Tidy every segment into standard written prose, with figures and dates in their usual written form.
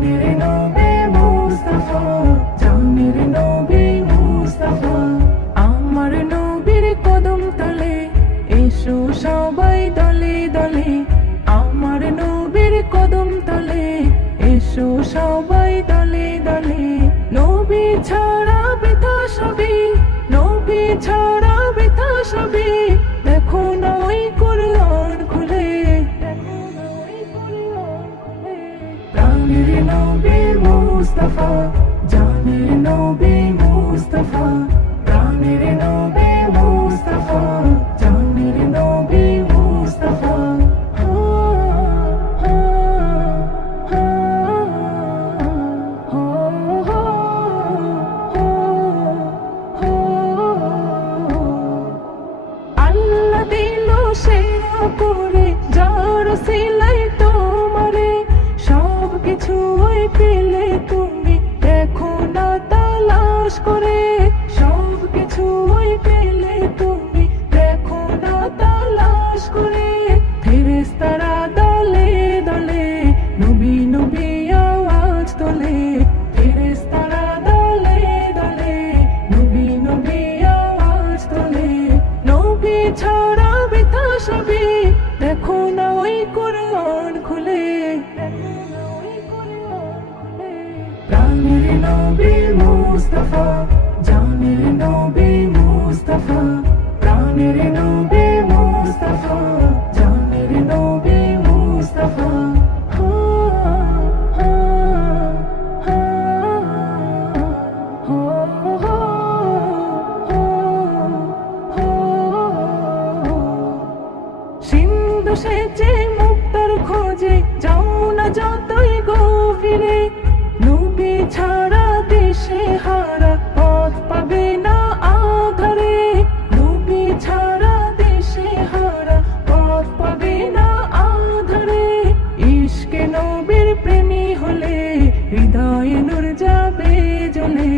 প্রাণের নবী মুস্তাফা, জানের নবী মুস্তাফা। আমার নবীর কদম তলে এসো সবাই দলে দলে, আমার নবীর কদম তলে এসো সবাই দলে দলে। নবী ছাড়া বৃথা সবই, নবী ছাড়া বৃথা সবই, দেখো না ওই কুরআন খুলে, প্রাণের নবী মুস্তাফা, জানের নবী মুস্তাফা। প্রাণের নবী মুস্তাফা, জানের নবী মুস্তাফা। আল্লাহ দিল সেরা করে যার সিলাই তোমারে, সব কিছু পেলে তুমি দেখো না তালাশ করে, সব কিছু পেলে তুমি দেখো না তালাশ করে। ফেরেশতারা দলে দলে নবী নবী আওয়াজ তোলে, ফেরেশতারা দলে দলে নবী নবী আওয়াজ তোলে। নবী ছাড়া বৃথা সবই, দেখো না ওই কুরআন খুলে, প্রাণের নবী মুস্তাফা, জানের নবী মুস্তাফা। প্রাণের নবী মুস্তাফা, জানের নবী মুস্তাফা। সিন্ধু সেচে মুক্তার খোঁজে যাও না যতই গভীরে, নবী ছাড়া দেশে হারা পথ পাবে না আধারে, নবী ছাড়া দেশে হারা পথ পাবে না আধারে। ইশকে নবীর প্রেমী হলে হৃদয়ে নূর যাবে জ্বলে,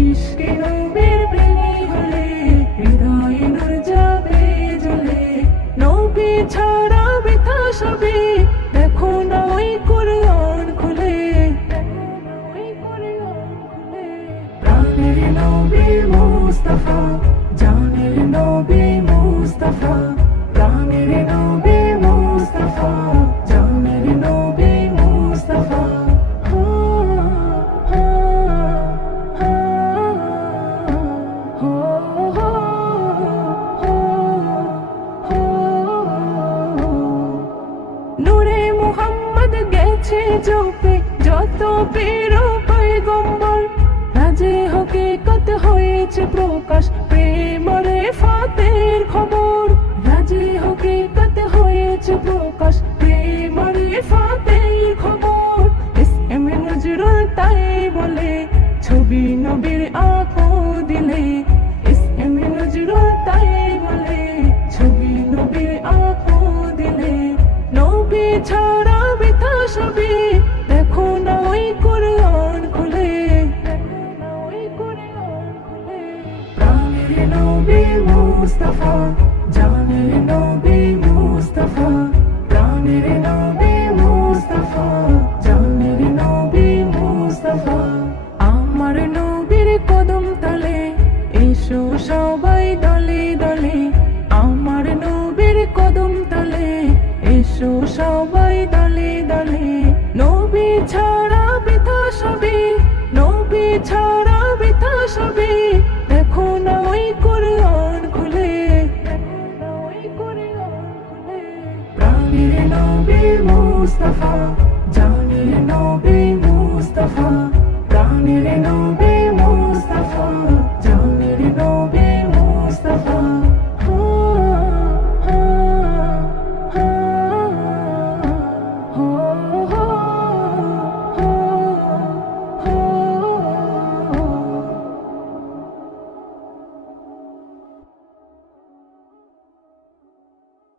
ইশকে নবীর প্রেমী হলে হৃদয়ে নূর যাবে জ্বলে। নবী ছাড়া বৃথা সবই, দেখো না ওই কুরআন খুলে, প্রাণের নবী মুস্তাফা, জানের নবী মুস্তাফা। প্রাণের নবী মুস্তাফা, জানের নবী মুস্তাফা। নূরে মুহাম্মদ গেছে জপে যত পীর পয়গম্বর, রাজে হকিকত হয়েছে প্রকাশ প্রেমরে ফাতের খবর।